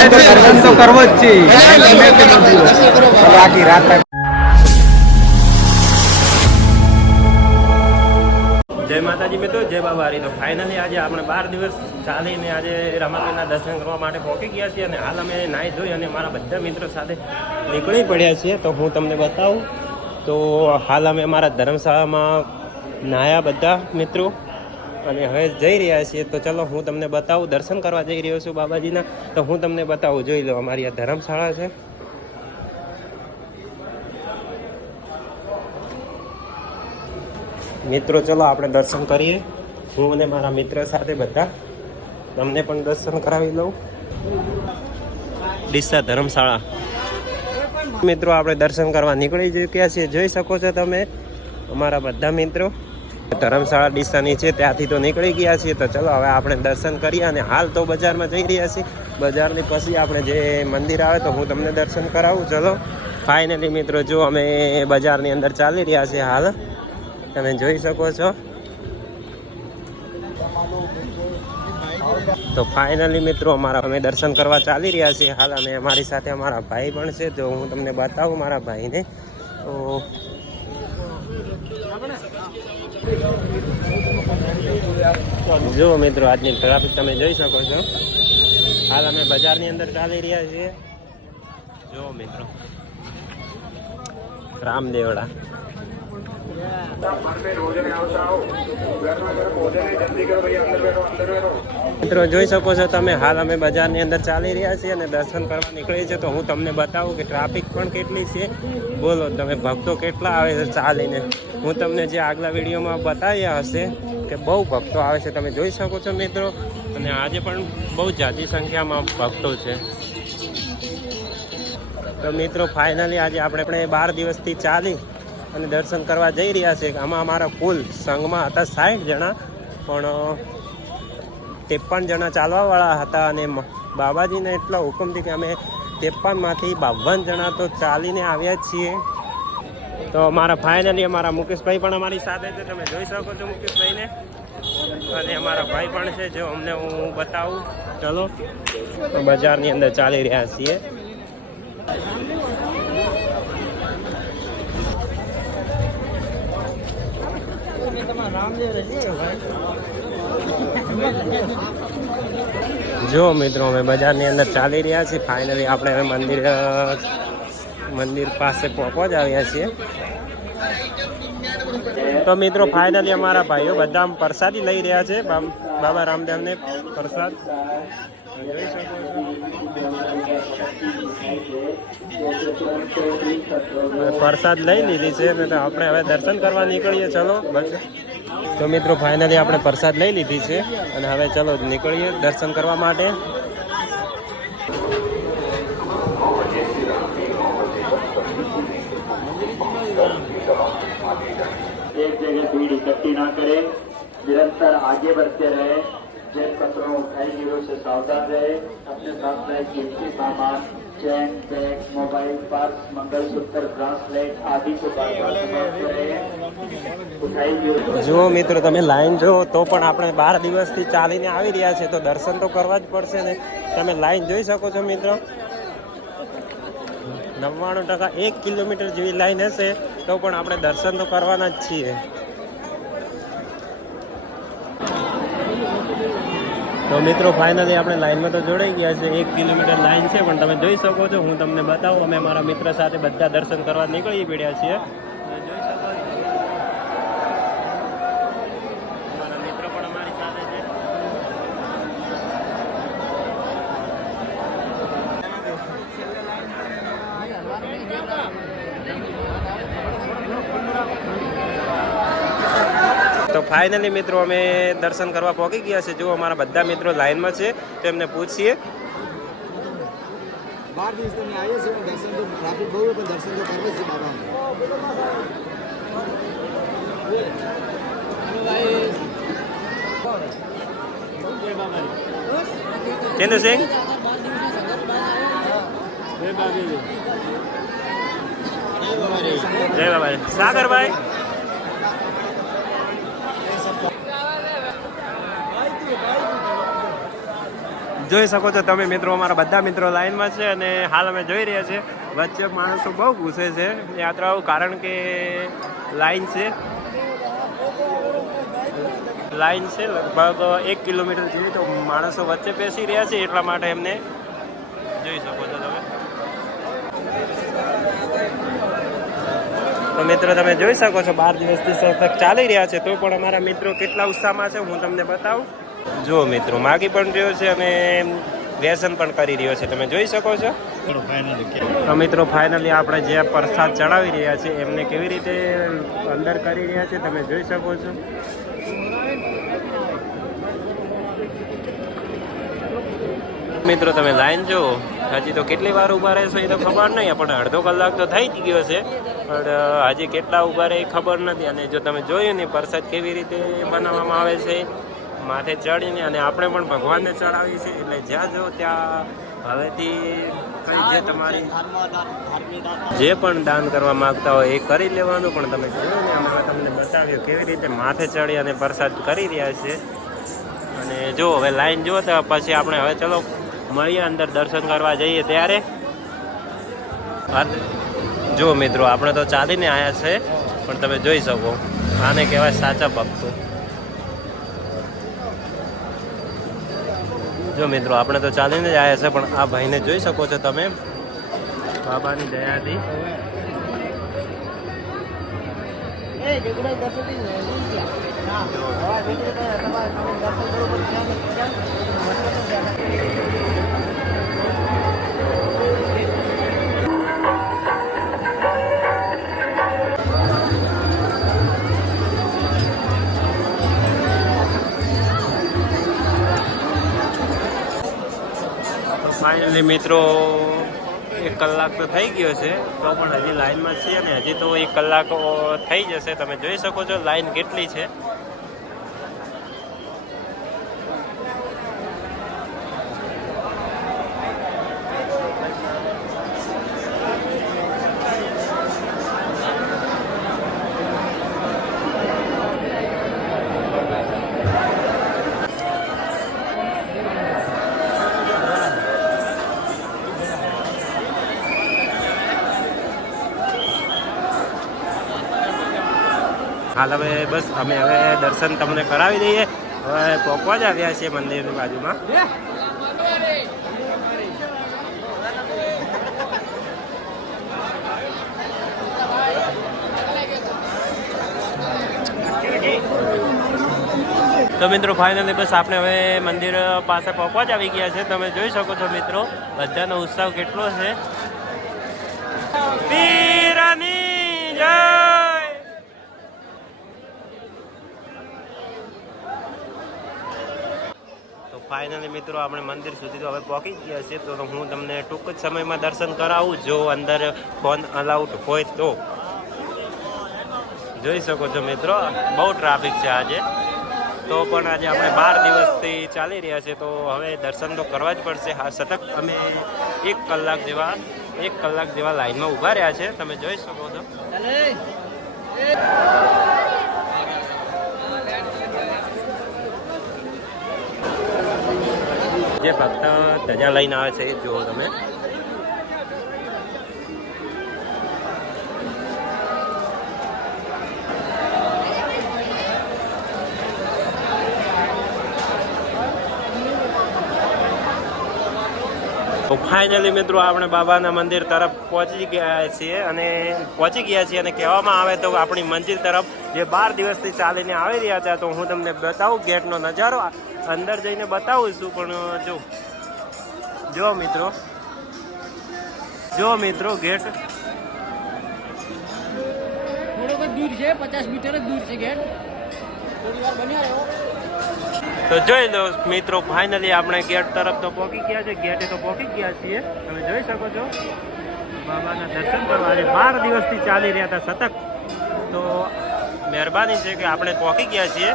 કરવો જ છે આખી રાત જય માતાજી મિત્રો જય બાબા હરી તો ફાઇનલી આજે આપણે બાર દિવસ ચાલીને આજે રમાબેનના દર્શન કરવા માટે પહોંચી ગયા છીએ અને હાલ અમે નાહી ધોઈ અને મારા બધા મિત્રો સાથે નીકળી પડ્યા છીએ. તો હું તમને બતાવું તો હાલ અમે અમારા ધર્મશાળામાં નાહ્યા બધા મિત્રો. અને હવે જઈ રહ્યા છીએ તો ચલો હું તમને બતાવું. દર્શન કરવા જઈ રહ્યો છું બાબાજીના. તો હું તમને બતાવું. જોઈ લો, અમારી આ ધર્મશાળા છે. મિત્રો, ચલો આપણે દર્શન કરીએ. હું અને મારા મિત્ર સાથે બધા તમને પણ દર્શન કરાવી લઉં. ડીસા ધર્મશાળા. મિત્રો, આપણે દર્શન કરવા નીકળી ચૂક્યા છીએ. જોઈ શકો છો તમે અમારા બધા મિત્રો. ધર્મશાળા ડીસાની છે, ત્યાંથી તો નીકળી ગયા છીએ. તો ચલો, હવે આપણે દર્શન કરીએ અને હાલ તો બજારમાં જઈ રહ્યા છીએ. બજારની પછી આપણે જે મંદિર આવે તો હું તમને દર્શન કરાવું. ચલો ફાઇનલી મિત્રો, જો અમે બજારની અંદર ચાલી રહ્યા છીએ હાલ. તમે જોઈ શકો છો. તો ફાઇનલી મિત્રો, અમારા અમે દર્શન કરવા ચાલી રહ્યા છીએ. હાલ અને અમારી સાથે અમારા ભાઈ પણ છે. તો હું તમને બતાવું મારા ભાઈને. તો જો મિત્રો, આજની ટ્રાફિક તમે જોઈ શકો છો. હાલ અમે બજારની અંદર ચાલી રહ્યા છીએ. જો મિત્રો, રામદેવડા. મિત્રો, જોઈ શકો છો તમે, હાલ અમે બજારની અંદર ચાલી રહ્યા છીએ અને દર્શન કરવા નીકળી છે તો હું તમને બતાવું કે ટ્રાફિક પણ કેટલી છે. બોલો, તમે ભક્તો કેટલા આવે છે ચાલીને? હું તમને જે આગલા વિડીયોમાં બતાવ્યા હશે કે બહુ ભક્તો આવે છે. તમે જોઈ શકો છો મિત્રો, અને આજે પણ બહુ જાજી સંખ્યામાં ભક્તો છે. તો મિત્રો ફાઇનલી આજે આપણે આપણે બાર દિવસથી ચાલી અને દર્શન કરવા જઈ રહ્યા છે. આમાં અમારા કુલ સંઘમાં હતા સાઠ જણા, પણ ત્રેપન જણા ચાલવાવાળા હતા અને બાબાજીને એટલો હુકમથી કે અમે ત્રેપનમાંથી બાવન જણા તો ચાલીને આવ્યા જ છીએ. તો અમારા ફાઇનલી અમારા મુકેશભાઈ પણ અમારી સાથે છે. તમે જોઈ શકો છો મુકેશભાઈને. અને અમારા ભાઈ પણ છે. જો અમને હું બતાવું. ચલો. બજારની અંદર ચાલી રહ્યા છીએ. જો મિત્રો, અમે બજારની અંદર ચાલી રહ્યા છીએ. ફાઇનલી આપણે હવે મંદિર મંદિર પાસે પહોંચવા જ આવ્યા છીએ. તો મિત્રો ફાઇનલી અમારા ભાઈઓ બધા પ્રસાદી લઈ રહ્યા છે. બાબા રામદેવને પ્રસાદ. પ્રસાદ લઈ લીધી છે. આપણે હવે દર્શન કરવા નીકળીએ. ચલો બસ તો મિત્રો ફાઇનલી આપણે પ્રસાદ લઈ લીધી છે અને હવે ચલો નીકળીએ દર્શન કરવા માટે एक जगह भीड़ इकट्ठी ना करें निरंतर आगे बढ़ते रहे जेब कचरों उठाई गिरोह से सावधान रहे अपने साथ रहे कीमती सामान chain bag mobile purse mangalsutra bracelet आदि को बार बार संभालते रहे उठाई गिरोह જુઓ મિત્રો તમે લાઈન જુઓ તો પણ આપણે બાર દિવસથી ચાલીને આવી રહ્યા છે તો દર્શન તો કરવા જ પડશે ને તમે લાઈન જોઈ શકો છો મિત્રો નવ્વાણું ટકા એક કિલોમીટર જેવી લાઈન હશે તો પણ આપણે દર્શન તો કરવાના જ છીએ તો મિત્રો ફાઇનલી આપણે લાઇનમાં તો જોડાઈ ગયા છે એક કિલોમીટર લાઈન છે, પણ તમે જોઈ શકો છો, હું તમને બતાવું, અમે મારા મિત્ર સાથે બધા દર્શન કરવા નીકળી પડ્યા છીએ તમે જોઈ શકો છો અમારા મિત્ર પણ અમારી સાથે છે તો ફાઇનલી મિત્રો અમે દર્શન કરવા પહોંચી ગયા છે. જો અમારા બધા મિત્રો લાઈનમાં છે તો એમને પૂછીએ. બાર દિવસ તમે આવ્યા છે દર્શન તો ટ્રાફિક બહુ પણ દર્શન તો કરવું છે બાબાનું. ચેન્દ્રસિંહ જય બાબા સાગરભાઈ? જોઈ શકો છો તમે મિત્રો, અમારા બધા મિત્રો લાઈનમાં છે અને હાલ અમે જોઈ રહ્યા છીએ. વચ્ચે માણસો બહુ ઘૂસે છે. યાત્રાઓ, કારણ કે લાઈન છે. લાઈન છે, લગભગ એક કિલોમીટર જેવી, તો માણસો વચ્ચે બેસી રહ્યા છે એટલા માટે એમને જોઈ શકો છો તમે. તો મિત્રો, તમે જોઈ શકો છો, બાર દિવસથી સતત ચાલી રહ્યા છે. તો પણ અમારા મિત્રો કેટલા ઉત્સાહમાં છે, હું તમને બતાવું. જુઓ મિત્રો માગી પણ રહ્યો છે અને વ્યસન પણ કરી રહ્યો છે. તમે જોઈ શકો છો? તો મિત્રો ફાઇનલી આપણે જે પ્રસાદ ચડાવી રહ્યા છે એમને કેવી રીતે અંદર કરી રહ્યા છે તમે જોઈ શકો છો. મિત્રો તમે લાઈન જુઓ. હજી તો કેટલી વાર ઊભા રહેશો એ તો ખબર નહીં પણ અડધો કલાક તો થઈ જ ગયો છે. પણ હજી કેટલા ઊભા રહે એ ખબર નથી. અને જો તમે જોયું ને પ્રસાદ કેવી રીતે બનાવવામાં આવે છે માથે ચડીને અને આપણે પણ ભગવાનને ચડાવીએ છીએ. એટલે જ્યાં જો ત્યાં હવેથી કઈ જે તમારી જે પણ દાન કરવા માંગતા હોય એ કરી લેવાનું. પણ તમે જોયું ને અમે તમને બતાવ્યું કેવી રીતે માથે ચડી અને પ્રસાદ કરી રહ્યા છે. અને જો, હવે લાઈન જુઓ તો પછી આપણે હવે ચલો મળીએ અંદર દર્શન કરવા જઈએ ત્યારે. જો મિત્રો, આપણે તો ચાલીને આવ્યા છે, પણ તમે જોઈ શકો. આને કહેવાય સાચા ભક્તો. જો મિત્રો, આપણે તો ચાલીને જ આવ્યા છે, પણ આ ભાઈને જોઈ શકો છો તમે. બાબાની દયાથી. ફાઇનલી મિત્રો, એક કલાક તો થઈ ગયો છે. તો પણ હજી લાઈનમાં છીએ ને હજી તો એક કલાક થઈ જશે. તમે જોઈ શકો છો, લાઈન કેટલી છે. હાલ હવે બસ અમે હવે દર્શન તમને કરાવી દઈએ. હવે પહોંચવા જ આવ્યા છીએ મંદિરની બાજુમાં. તો મિત્રો ફાઇનલી બસ આપણે હવે મંદિર પાસે પહોંચવા જ આવી ગયા છે. તમે જોઈ શકો છો મિત્રો, બધાનો ઉત્સાહ કેટલો છે. વીરની જય તો ફાઇનલી મિત્રો આપણે મંદિર સુધી તો હવે પહોંચી ગયા છીએ તો હું તમને ટૂંક જ સમયમાં દર્શન કરાવું. જો અંદર ફોન અલાઉડ હોય તો. જોઈ શકો છો મિત્રો, બહુ ટ્રાફિક છે આજે. તો પણ આજે આપણે બાર દિવસથી ચાલી રહ્યા છે. તો હવે દર્શન તો કરવા જ પડશે. હા, સતત અમે એક કલાક જેવા, એક કલાક જેવા લાઈનમાં ઊભા રહ્યા છે. તમે જોઈ શકો છો. જે ભક્ત ધજા લઈને આવે છે એ જુઓ તમે. તો ફાઇનલી મિત્રો આપણે બાબાના મંદિર તરફ પહોંચી ગયા છીએ અને પહોંચી ગયા છીએ અને કહેવામાં આવે તો આપણી મંજિલ તરફ જે બાર દિવસથી ચાલીને આવી રહ્યા હતા તો હું તમને બતાવું ગેટનો નજારો. અંદર જઈને બતાવું છું પણ જો. જો મિત્રો. જો મિત્રો ગેટ. થોડોક દૂર છે પચાસ મીટર જ દૂર છે ગેટ. થોડી વાર બન્યા રહો. તો જોઈ લો મિત્રો ફાઇનલી આપણે ગેટ તરફ તો પહોંચી ગયા છે. ગેટે તો પહોંચી ગયા છીએ. તમે જોઈ શકો છો. બાબાના દર્શન કરવા. આજે બાર દિવસથી ચાલી રહ્યા હતા સતત. તો મહેરબાની છે કે આપણે પહોંચી ગયા છીએ.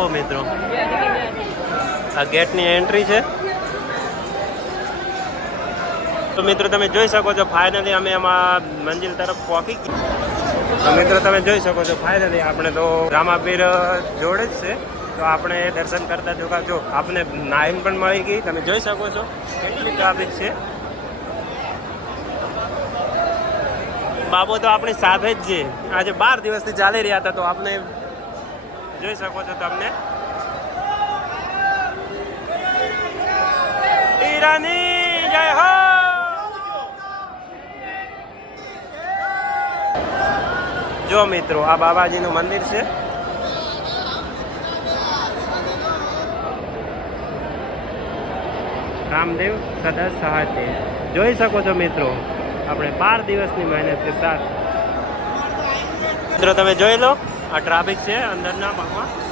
જુઓ મિત્રો. આ ગેટની એન્ટ્રી છે. તો મિત્રો, તમે જોઈ શકો છો ફાઇનલી અમે એમાં મંજિલ તરફ પહોંચી મિત્રો, તમે જોઈ શકો છો ફાઇનલી આપણે તો રામાપીર જોડે જ છે. તો આપણે દર્શન કરતા જોકા જો આપણે નાઈન પણ મળી ગઈ. તમે જોઈ શકો છો, કેટલી ટ્રાફિક છે. બાબો તો આપણી સાથે જ છે. આજે બાર દિવસથી ચાલી રહ્યા હતા, તો આપણે જોઈ શકો છો તમને. ઈરાની, જય હો! જો મિત્રો, આ બાબાજીનું મંદિર છે. રામદેવ સદા સહાતે જોઈ શકો છો મિત્રો, આપણે બાર દિવસની મહેનત કરતા મિત્રો, તમે જોઈ લો. આ ટ્રાફિક છે અંદરના ભાગમાં.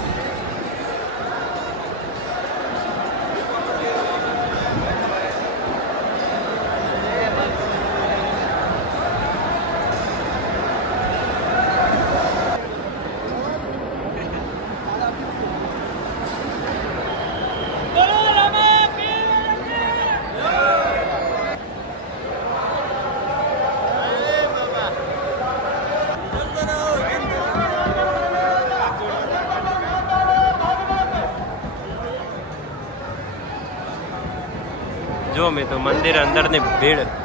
જો તો મંદિર અંદરની ભીડ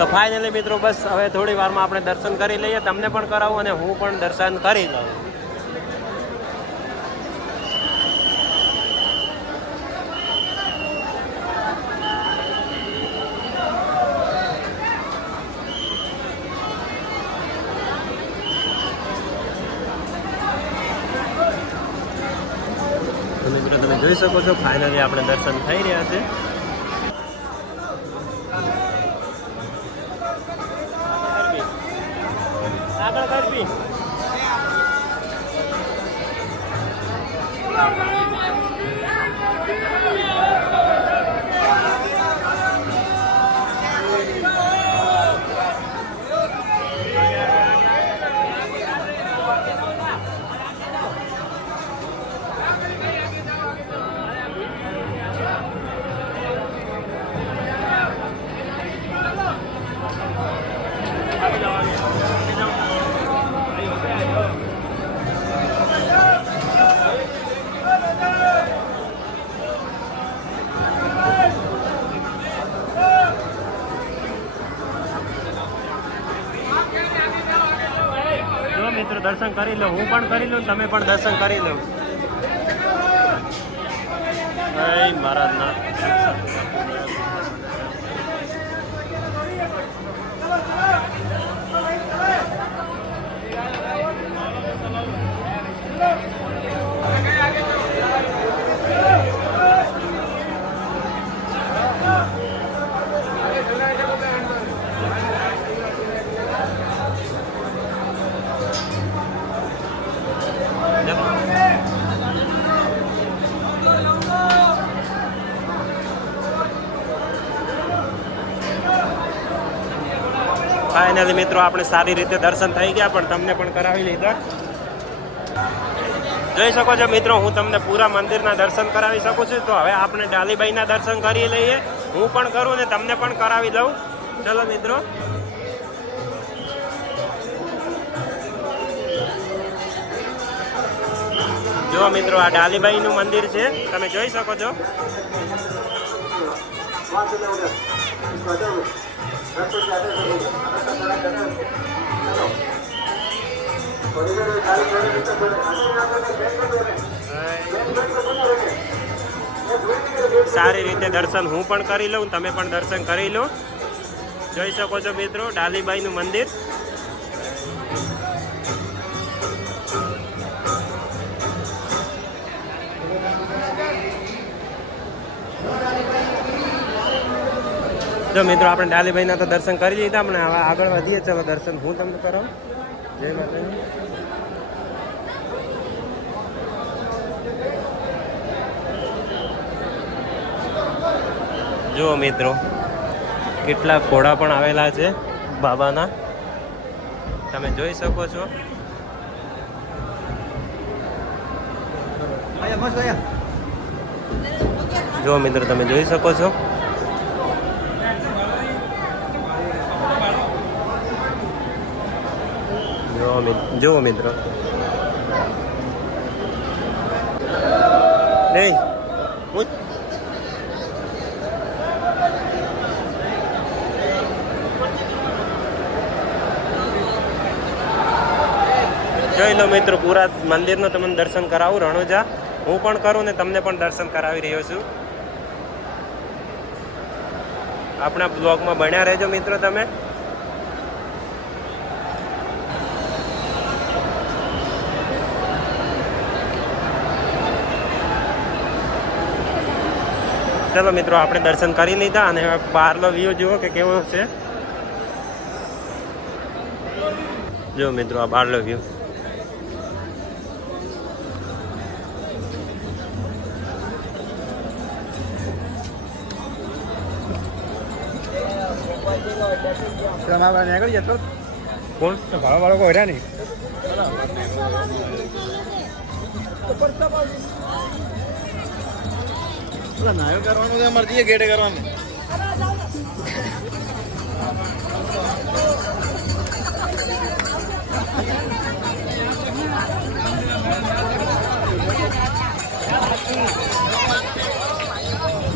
તો ફાઇનલી મિત્રો બસ હવે થોડી વારમાં આપણે દર્શન કરી લઈએ. તમને પણ કરાવું અને હું પણ દર્શન કરી લઉં. મિત્રો, તમે જોઈ શકો છો ફાઇનલી આપણે દર્શન થઈ રહ્યા છે. જો મિત્રો દર્શન કરી લો, હું પણ કરી લઉં તમે પણ દર્શન કરી લો. મારા મહારાજના. ફાઇનલી મિત્રો, આપણે સારી રીતે દર્શન થઈ ગયા, પણ તમને પણ કરાવી લીધા. જોઈ શકો છો મિત્રો, હું તમને પૂરા મંદિરના દર્શન કરાવી શકું છું. તો હવે આપણે ડાલીબાઈના દર્શન કરી લઈએ. હું પણ કરું ને તમને પણ કરાવી દઉં. ચલો મિત્રો. જો મિત્રો, આ ડાલીબાઈનું મંદિર છે. તમે જોઈ શકો છો. સારી રીતે દર્શન હું પણ કરી લઉં, તમે પણ દર્શન કરી લો. જોઈ શકો છો મિત્રો, ડાલીબાઈનું મંદિર. જો મિત્રો, આપણે ડાલીભાઈના તો દર્શન કરી લીધા, પણ આગળ વધીએ. ચલો, દર્શન હું તમને કરાવું. જય માતાજી. જુઓ મિત્રો કેટલા ઘોડા પણ આવેલા છે બાબાના. તમે જોઈ શકો છો. જુઓ મિત્રો તમે જોઈ શકો છો. જુઓ મિત્રો. નહીં. જોઈ લો મિત્રો પૂરા મંદિરનું તમને દર્શન કરાવું, રણોજા. હું પણ કરું ને તમને પણ દર્શન કરાવી રહ્યો છું. આપણા બ્લોગમાં બન્યા રહેજો મિત્રો તમે. ચલો મિત્રો, આપણે દર્શન કરી લીધા અને બહારનો વ્યૂ જુઓ કે કેવો છે. જો મિત્રો, આ બહારનો વ્યૂ નીકળી જતો. કોણ? ભાવ વાળો કોઈ નહીં. નાયો કરવાનું છે મરજી ગેટે કરવાનું.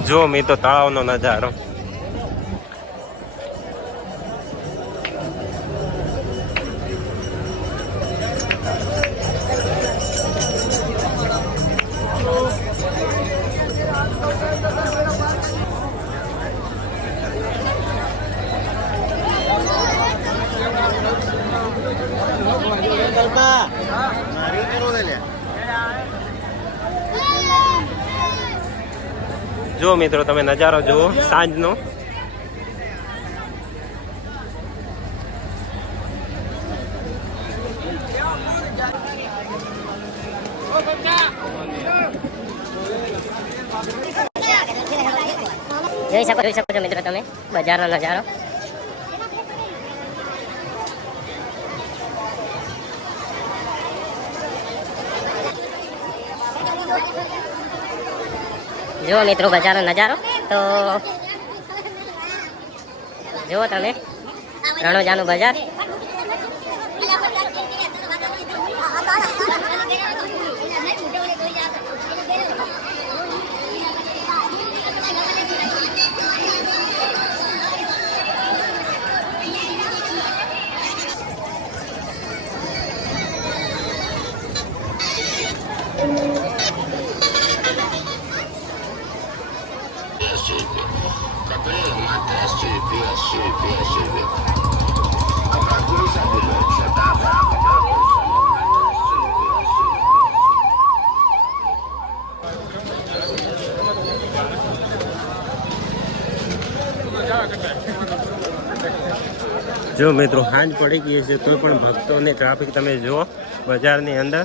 જો મેં, તો તળાવનો નજારો. જો મિત્રો, તમે નજારો જુઓ, સાંજનો. જોઈ શકો જોઈ શકો છો મિત્રો તમે, બજારનો નજારો. જુઓ મિત્રો બજારનો નજારો. તો જુઓ તમે રણોજાનું બજાર. જો મિત્રો હાંજ પડી ગઈ છે કોઈ પણ ભક્તોને ટ્રાફિક તમે જુઓ બજારની અંદર.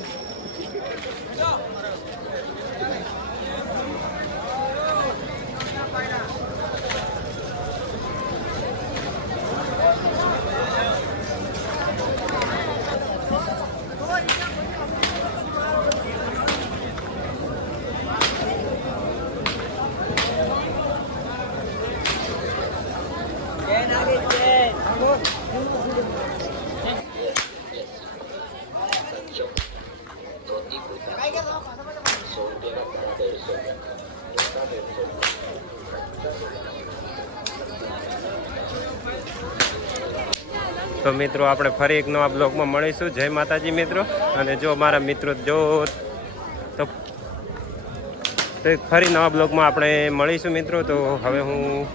તો મિત્રો, આપણે ફરી એક નવા બ્લોગમાં મળીશું. જય માતાજી મિત્રો. અને જો મારા મિત્રો જો તો ફરી નવા બ્લોગમાં આપણે મળીશું મિત્રો. તો હવે હું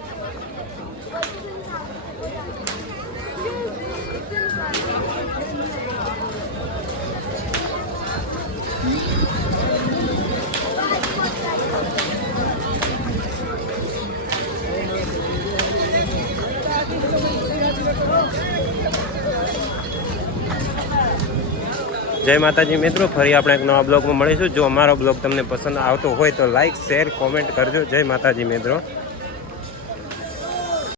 જય માતાજી મિત્રો, ફરી આપણે એક નવા બ્લોગમાં મળીશું. જો અમારો બ્લોગ તમને પસંદ આવતો હોય તો લાઈક શેર કોમેન્ટ કરજો. જય માતાજી મિત્રો.